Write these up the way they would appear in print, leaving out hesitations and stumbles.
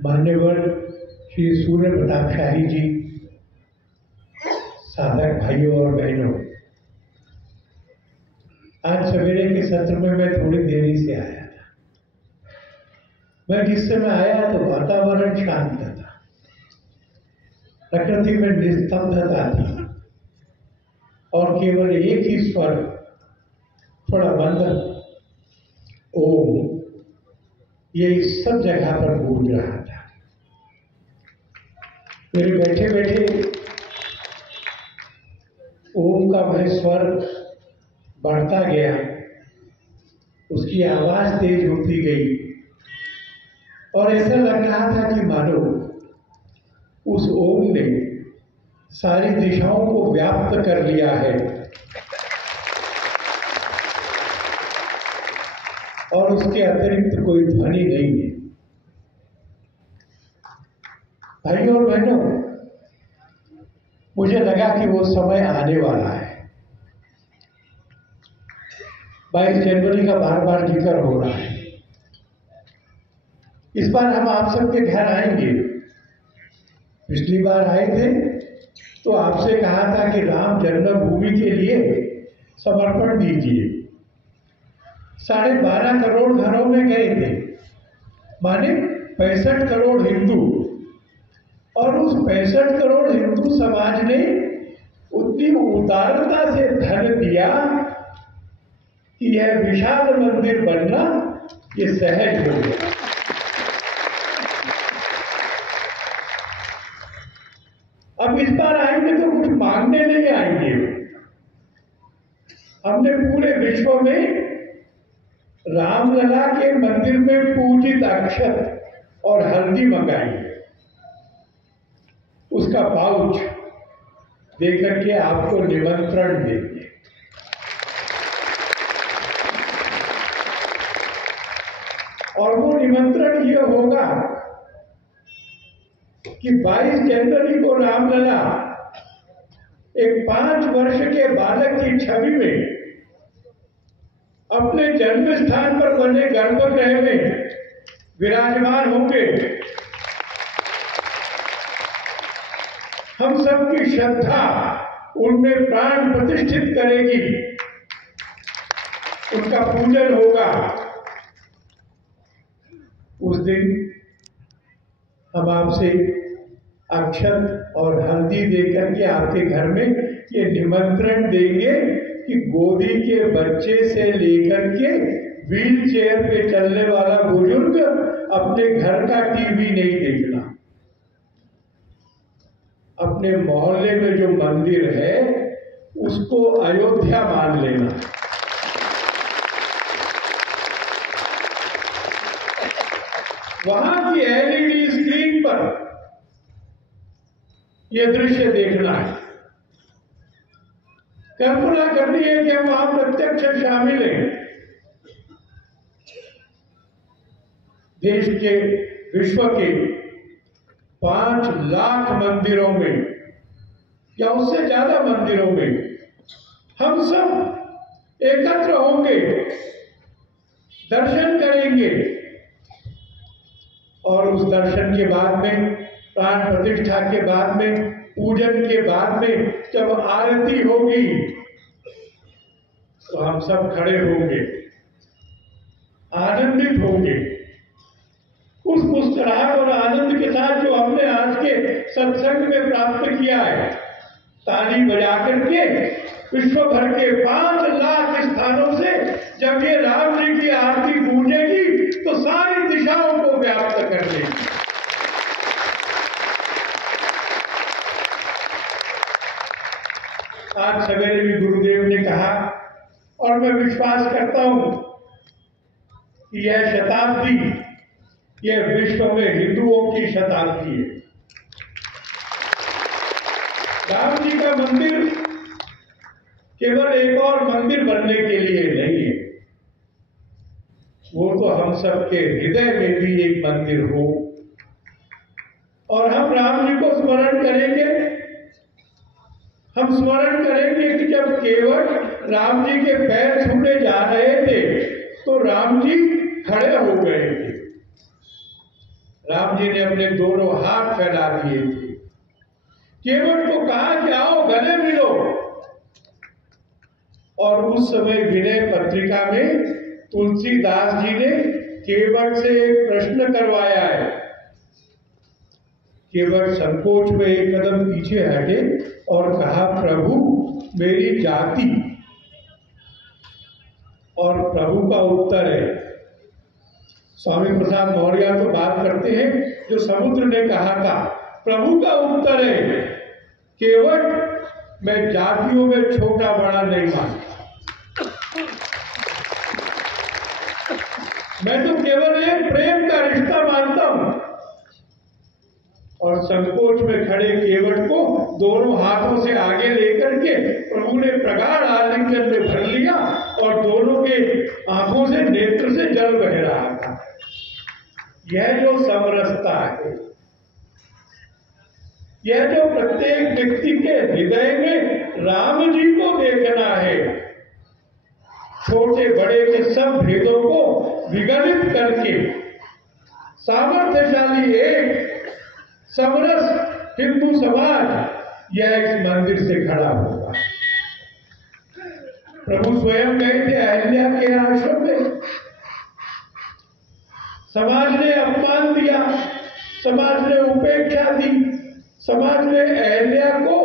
मान्यवर श्री सूर्य प्रताप शाही जी, साधक भाइयों और बहनों, आज सवेरे के सत्र में मैं थोड़ी देरी से आया था। मैं जिस समय आया तो वातावरण शांत था, प्रकृति में निस्तब्धता थी और केवल एक ही स्वर थोड़ा बंद ओम ये सब जगह पर गूंज रहा था। मेरे बैठे बैठे ओम का वह स्वर बढ़ता गया, उसकी आवाज तेज होती गई और ऐसा लग रहा था कि मानो उस ओम ने सारी दिशाओं को व्याप्त कर लिया है और उसके अतिरिक्त कोई ध्वनि नहीं है। भाइयों और बहनों, मुझे लगा कि वो समय आने वाला है। 22 जनवरी का बार बार जिक्र हो रहा है। इस बार हम आप सबके घर आएंगे। पिछली बार आए थे तो आपसे कहा था कि राम जन्मभूमि के लिए समर्पण दीजिए। 12.5 करोड़ घरों में गए थे, माने 65 करोड़ हिंदू, और उस 65 करोड़ हिंदू समाज ने उतनी उदारता से धन दिया कि यह विशाल मंदिर बनना ये सहज हो गया। अब इस बार आएंगे तो कुछ मांगने नहीं आएंगे। हमने पूरे विश्व में रामलला के मंदिर में पूजित अक्षत और हल्दी मंगाई, उसका पाउच देकर के आपको निमंत्रण देंगे। और वो निमंत्रण ये होगा कि 22 जनवरी को रामलला एक 5 वर्ष के बालक की छवि में अपने जन्म स्थान पर बने गर्भगृह में विराजमान होंगे। हम सबकी श्रद्धा उनमें प्राण प्रतिष्ठित करेगी, उनका पूजन होगा। उस दिन हम आपसे अक्षत और हल्दी देकर के आपके घर में ये निमंत्रण देंगे कि गोदी के बच्चे से लेकर के व्हील चेयर पे चलने वाला बुजुर्ग अपने घर का टीवी नहीं देखना, अपने मोहल्ले में जो मंदिर है उसको अयोध्या मान लेना। वहां की एलईडी स्क्रीन पर यह दृश्य देखना है। कल्पना करनी है कि हम वहां प्रत्यक्ष शामिल हैं। देश के, विश्व के 5 लाख मंदिरों में या उससे ज्यादा मंदिरों में हम सब एकत्र होंगे, दर्शन करेंगे और उस दर्शन के बाद में, प्राण प्रतिष्ठा के बाद में, पूजन के बाद में जब आरती होगी तो हम सब खड़े होंगे, आनंदित होंगे। उस मुस्कुराहट और आनंद के साथ जो हमने आज के सत्संग में प्राप्त किया है, ताली बजा करके विश्व भर के 5 लाख स्थानों से जब ये राम जी की आरती गूंजेगी तो सारी दिशाओं को व्याप्त कर देगी। आज सवेरे भी गुरुदेव ने कहा और मैं विश्वास करता हूं कि यह शताब्दी, यह विश्व में हिंदुओं की शताब्दी है। राम जी का मंदिर केवल एक और मंदिर बनने के लिए नहीं है, वो तो हम सबके हृदय में भी एक मंदिर हो। और हम राम जी को स्मरण करेंगे, हम स्मरण करेंगे कि जब केवल राम जी के पैर छूने जा रहे थे तो राम जी खड़े हो गए थे। राम जी ने अपने दोनों हाथ फैला दिए थे। केवट को कहा कि आओ गले मिलो। और उस समय विनय पत्रिका में तुलसीदास जी ने केवट से एक प्रश्न करवाया है। केवट संकोच में एक कदम पीछे हटे और कहा, प्रभु मेरी जाति। और प्रभु का उत्तर है, स्वामी प्रसाद मौर्य तो बात करते हैं जो समुद्र ने कहा था, प्रभु का उत्तर है, केवट मैं जातियों में छोटा बड़ा नहीं मानता, मैं तो केवल एक प्रेम का रिश्ता मानता हूं। और संकोच में खड़े केवट को दोनों हाथों से आगे लेकर के प्रभु ने प्रगाढ़ आलिंगन में भर लिया और दोनों के आंखों से नेत्र से जल बह रहा था। यह जो समरसता है, यह जो प्रत्येक व्यक्ति के हृदय में राम जी को देखना है, छोटे बड़े के सब भेदों को विगलित करके सामर्थ्यशाली एक समरस हिंदू समाज यह इस मंदिर से खड़ा होगा। प्रभु स्वयं गए थे अहिल्या के आश्रम में, समाज ने अपमान दिया, समाज ने उपेक्षा दी, समाज ने अहिल्या को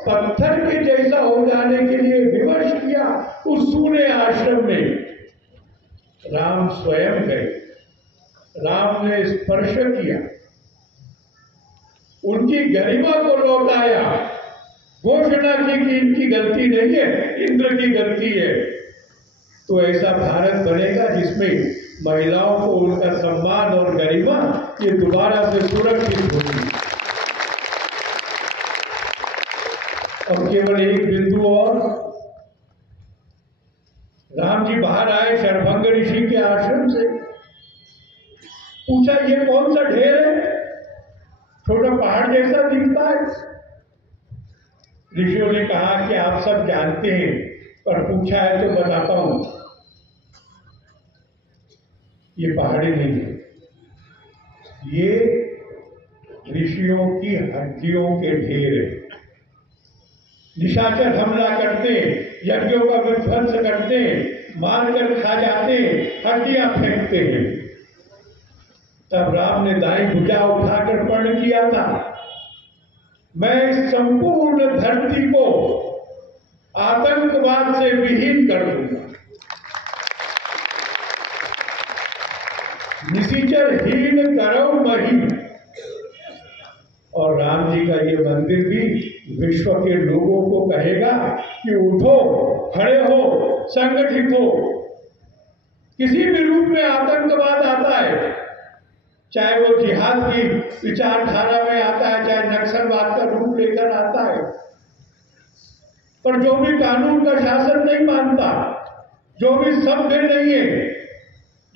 पत्थर के जैसा हो जाने के लिए विवश किया। उस सूने आश्रम में राम स्वयं गए, राम ने स्पर्श किया, उनकी गरिमा को लौटाया, घोषणा की कि इनकी गलती नहीं है, इंद्र की गलती है। तो ऐसा भारत बनेगा जिसमें महिलाओं को उनका सम्मान और गरिमा ये दोबारा से सुरक्षित होगी। और केवल एक बिंदु और, राम जी बाहर आए शरभंग ऋषि के आश्रम से, पूछा ये कौन सा ढेर है, छोटा पहाड़ जैसा दिखता है। ऋषियों ने कहा कि आप सब जानते हैं, पर पूछा है तो बताता हूं, ये पहाड़ी नहीं है, ये ऋषियों की हड्डियों के ढेर है। निशाचर हमला करते, यज्ञों का विध्वंस करते, मारकर खा जाते, हड्डियां फेंकते हैं। तब राम ने दाई भुजा उठाकर प्रण किया था, मैं इस संपूर्ण धरती को आतंकवाद से विहीन कर दूंगा, निशिचरहीन करो मही। और राम जी का ये मंदिर भी विश्व के लोगों को कहेगा कि उठो, खड़े हो, संगठित हो। किसी भी रूप में आतंकवाद आता है, चाहे वो जिहाद की विचारधारा में आता है, चाहे नक्सलवाद का रूप लेकर आता है, पर जो भी कानून का शासन नहीं मानता, जो भी सभ्य नहीं है,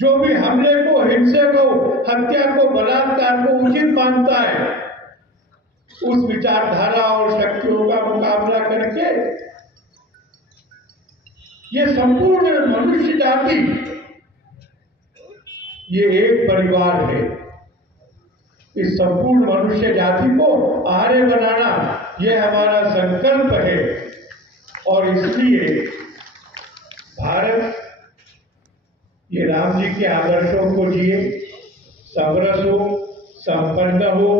जो भी हमले को, हिंसा को, हत्या को, बलात्कार को उचित मानता है, उस विचारधारा और शक्तियों का मुकाबला करके ये संपूर्ण मनुष्य जाति, ये एक परिवार है। इस संपूर्ण मनुष्य जाति को आर्य बनाना यह हमारा संकल्प है। और इसलिए भारत ये राम जी के आदर्शों को जिए, समरस हो, संपन्न हो,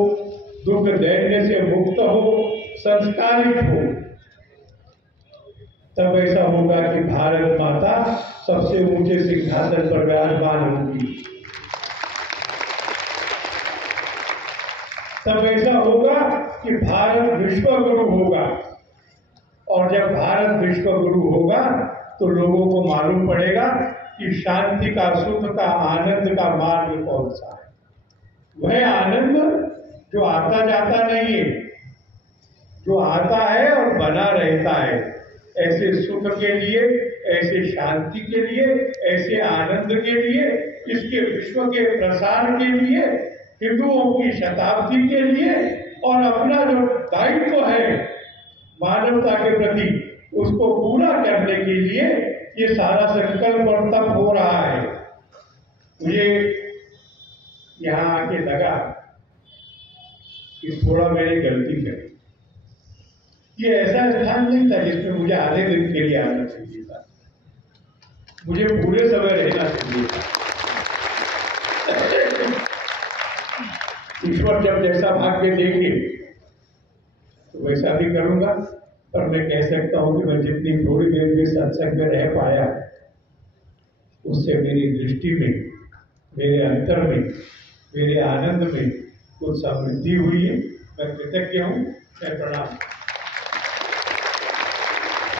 दुख दैन्य से मुक्त हो, संस्कारित हो। तब ऐसा होगा कि भारत माता सबसे ऊंचे सिंहासन पर विराजमान होगी। तब ऐसा होगा कि भारत विश्व गुरु होगा। और जब भारत विश्व गुरु होगा तो लोगों को मालूम पड़ेगा कि शांति का, सुख का, आनंद का मार्ग कौन सा है। वह आनंद जो आता जाता नहीं है, जो आता है और बना रहता है। ऐसे सुख के लिए, ऐसे शांति के लिए, ऐसे आनंद के लिए, इसके विश्व के प्रसार के लिए, हिंदुओं की शताब्दी के लिए और अपना जो दायित्व है मानवता के प्रति, उसको पूरा करने के लिए ये सारा संकल्प और तप हो रहा है। मुझे यहाँ आके लगा कि थोड़ा मैंने गलती करी। ये ऐसा स्थान नहीं था जिसमें मुझे आधे दिन के लिए आना चाहिए था, मुझे पूरे समय रहना चाहिए था। ईश्वर जब जैसा भाग्य देंगे तो वैसा भी करूंगा, पर मैं कह सकता हूं कि मैं जितनी थोड़ी देर भी सत्संग में रह पाया उससे मेरी दृष्टि में, मेरे अंतर में, मेरे आनंद में कुछ समृद्धि हुई है। मैं कृतज्ञ हूं। मैं प्रणाम।